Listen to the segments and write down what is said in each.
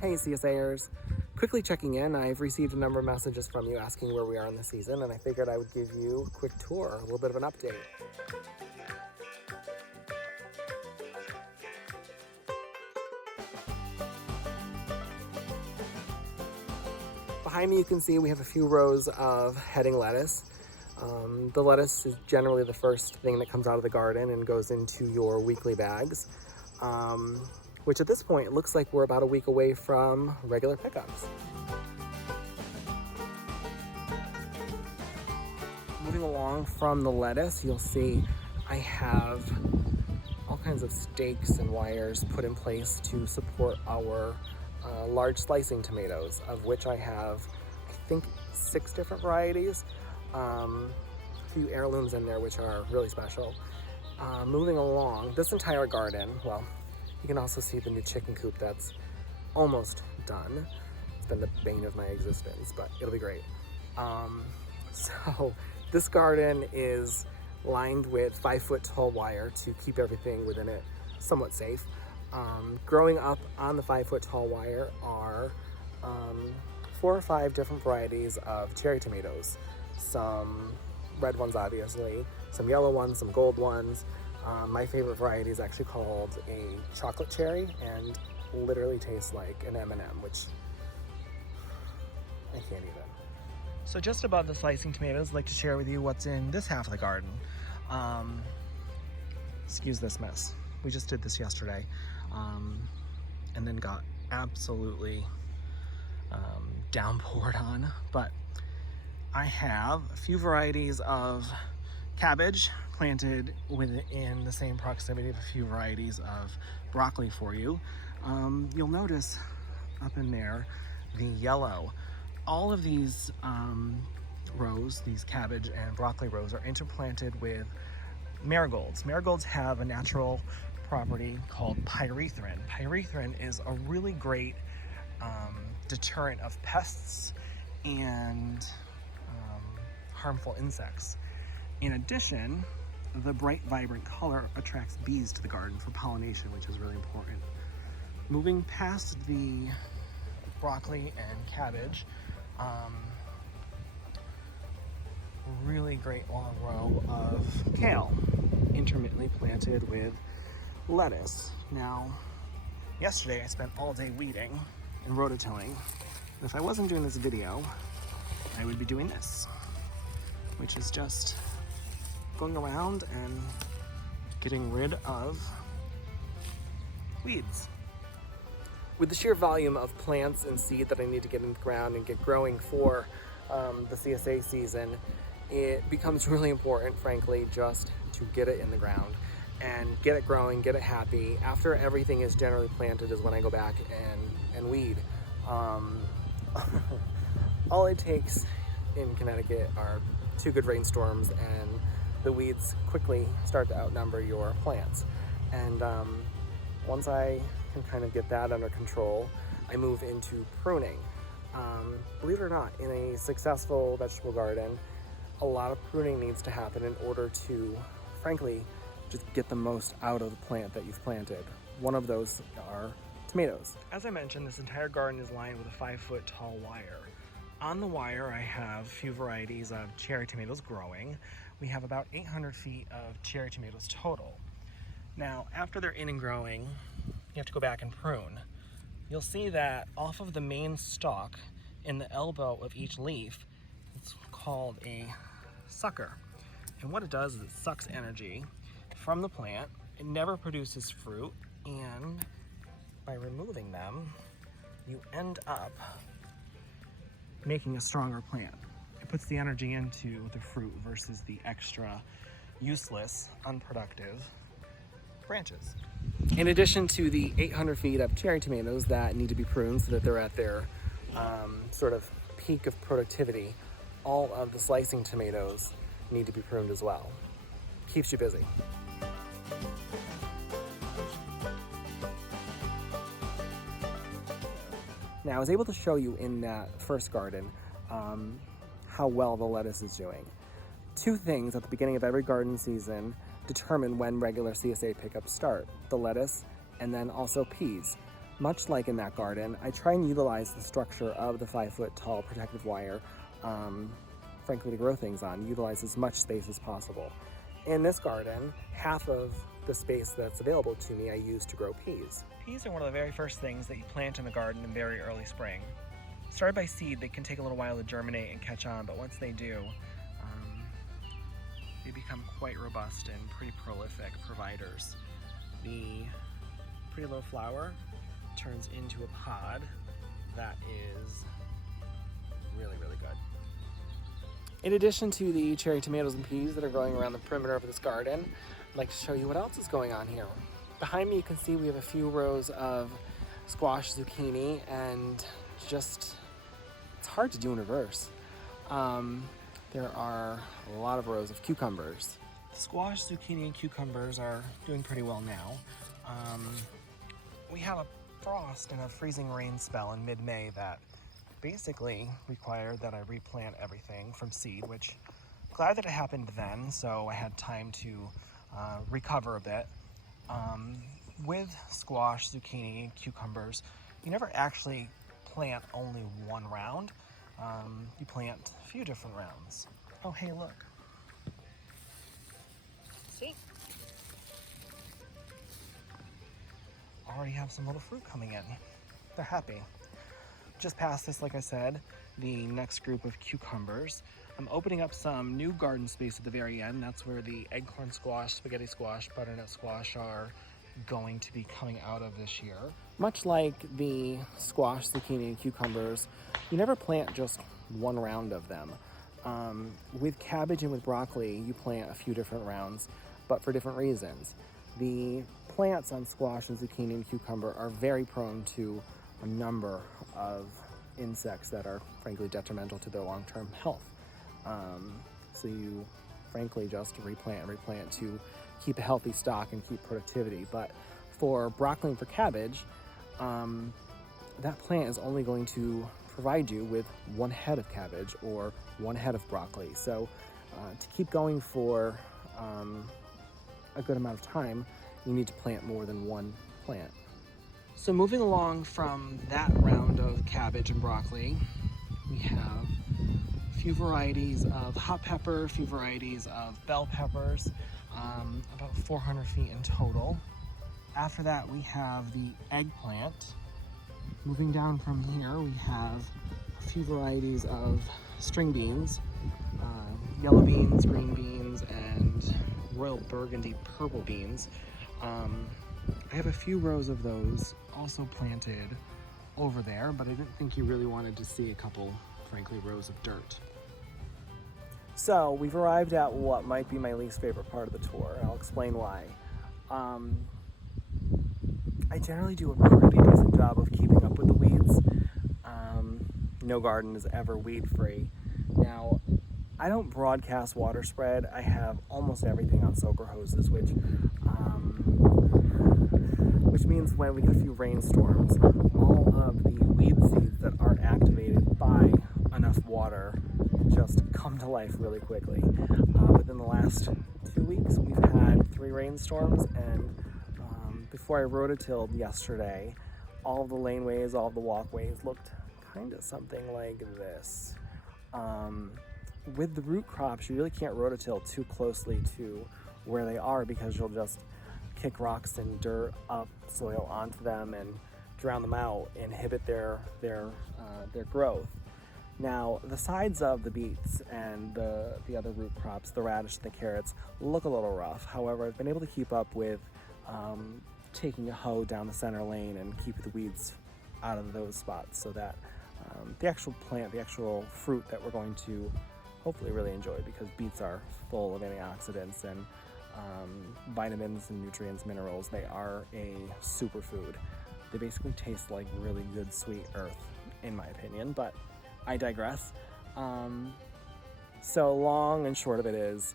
Hey CSAers, quickly checking in. I've received a number of messages from you asking where we are in the season, and I figured I would give you a quick tour, a little bit of an update. Behind me you can see we have a few rows of heading lettuce. The lettuce is generally the first thing that comes out of the garden and goes into your weekly bags, which at this point it looks like we're about a week away from regular pickups. Moving along from the lettuce, you'll see I have all kinds of stakes and wires put in place to support our large slicing tomatoes, of which I have, I think, 6 different varieties. A few heirlooms in there which are really special. Moving along, this entire garden, well, you can also see the new chicken coop that's almost done. It's been the bane of my existence, but it'll be great. So this garden is lined with 5-foot tall wire to keep everything within it somewhat safe. Growing up on the 5-foot tall wire are 4 or 5 different varieties of cherry tomatoes. Some red ones, obviously, some yellow ones, some gold ones. My favorite variety is actually called a chocolate cherry and literally tastes like an M&M, which I can't even. So just above the slicing tomatoes, I'd like to share with you what's in this half of the garden. Excuse this mess. We just did this yesterday, and then got absolutely downpoured on. But I have a few varieties of cabbage planted within the same proximity of a few varieties of broccoli for you. You'll notice up in there the yellow. All of these rows, these cabbage and broccoli rows, are interplanted with marigolds. Marigolds have a natural property called pyrethrin. Pyrethrin is a really great deterrent of pests and harmful insects. In addition, the bright, vibrant color attracts bees to the garden for pollination, which is really important. Moving past the broccoli and cabbage, really great long row of kale, intermittently planted with lettuce. Now, yesterday I spent all day weeding and rototilling, and if I wasn't doing this video, I would be doing this, which is just going around and getting rid of weeds. With the sheer volume of plants and seed that I need to get in the ground and get growing for the CSA season, it becomes really important, frankly, just to get it in the ground and get it growing, get it happy. After everything is generally planted is when I go back and weed. All it takes in Connecticut are 2 good rainstorms and the weeds quickly start to outnumber your plants. And once I can kind of get that under control, I move into pruning. Believe it or not, in a successful vegetable garden, a lot of pruning needs to happen in order to, frankly, just get the most out of the plant that you've planted. One of those are tomatoes. As I mentioned, this entire garden is lined with a 5-foot tall wire. On the wire, I have a few varieties of cherry tomatoes growing. We have about 800 feet of cherry tomatoes total. Now, after they're in and growing, you have to go back and prune. You'll see that off of the main stalk, in the elbow of each leaf, it's called a sucker. And what it does is it sucks energy from the plant. It never produces fruit, and by removing them, you end up making a stronger plant. It puts the energy into the fruit versus the extra useless, unproductive branches. In addition to the 800 feet of cherry tomatoes that need to be pruned so that they're at their sort of peak of productivity, all of the slicing tomatoes need to be pruned as well. Keeps you busy. Now, I was able to show you in that first garden how well the lettuce is doing. 2 things at the beginning of every garden season determine when regular CSA pickups start: the lettuce and then also peas. Much like in that garden, I try and utilize the structure of the 5-foot tall protective wire, frankly, to grow things on, utilize as much space as possible. In this garden, half of the space that's available to me I use to grow peas. Peas are one of the very first things that you plant in the garden in very early spring. Started by seed, they can take a little while to germinate and catch on, but once they do, they become quite robust and pretty prolific providers. The pretty little flower turns into a pod that is really, really good. In addition to the cherry tomatoes and peas that are growing around the perimeter of this garden, I'd like to show you what else is going on here. Behind me you can see we have a few rows of squash, zucchini, and just, it's hard to do in reverse. There are a lot of rows of cucumbers. Squash, zucchini, and cucumbers are doing pretty well now. We had a frost and a freezing rain spell in mid-May that basically required that I replant everything from seed, which glad that it happened then, so I had time to recover a bit. With squash, zucchini, and cucumbers, you never actually plant only one round. You plant a few different rounds. Oh, hey, look. See? Already have some little fruit coming in. They're happy. Just past this, like I said, the next group of cucumbers. I'm opening up some new garden space at the very end. That's where the eggcorn squash, spaghetti squash, butternut squash are going to be coming out of this year. Much like the squash, zucchini, and cucumbers, you never plant just one round of them. With cabbage and with broccoli, you plant a few different rounds, but for different reasons. The plants on squash and zucchini and cucumber are very prone to a number of insects that are frankly detrimental to their long-term health. So you frankly just replant and replant to keep a healthy stock and keep productivity. But for broccoli and for cabbage, that plant is only going to provide you with one head of cabbage or one head of broccoli. So to keep going for a good amount of time, you need to plant more than one plant. So moving along from that round of cabbage and broccoli, we have a few varieties of hot pepper, a few varieties of bell peppers, about 400 feet in total. After that, we have the eggplant. Moving down from here, we have a few varieties of string beans, yellow beans, green beans, and royal burgundy purple beans. I have a few rows of those also planted over there, but I didn't think you really wanted to see a couple, frankly, rows of dirt. So we've arrived at what might be my least favorite part of the tour, and I'll explain why. I generally do a pretty decent job of keeping up with the weeds. No garden is ever weed-free. Now, I don't broadcast water spread. I have almost everything on soaker hoses, which means when we get a few rainstorms, all of the weed seeds that aren't activated by enough water just come to life really quickly. Within the last 2 weeks, we've had 3 rainstorms, and before I rototilled yesterday, all of the laneways, all of the walkways looked kind of something like this. With the root crops, you really can't rototill too closely to where they are because you'll just kick rocks and dirt up soil onto them and drown them out, inhibit their growth. Now, the sides of the beets and the other root crops, the radish and the carrots, look a little rough. However, I've been able to keep up with taking a hoe down the center lane and keep the weeds out of those spots so that the actual plant, the actual fruit that we're going to hopefully really enjoy, because beets are full of antioxidants and vitamins and nutrients, minerals. They are a superfood. They basically taste like really good sweet earth, in my opinion, but I digress. So long and short of it is,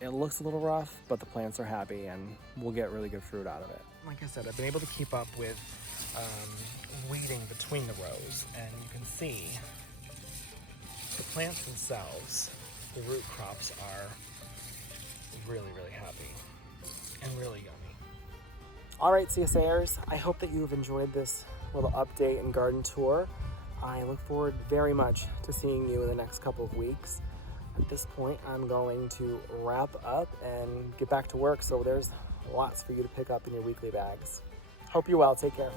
it looks a little rough, but the plants are happy and we'll get really good fruit out of it. Like I said, I've been able to keep up with weeding between the rows, and you can see the plants themselves, the root crops are really, really happy and really yummy. All right, CSAers, I hope that you've enjoyed this little update and garden tour. I look forward very much to seeing you in the next couple of weeks. At this point, I'm going to wrap up and get back to work, so there's lots for you to pick up in your weekly bags. Hope you're well. Take care.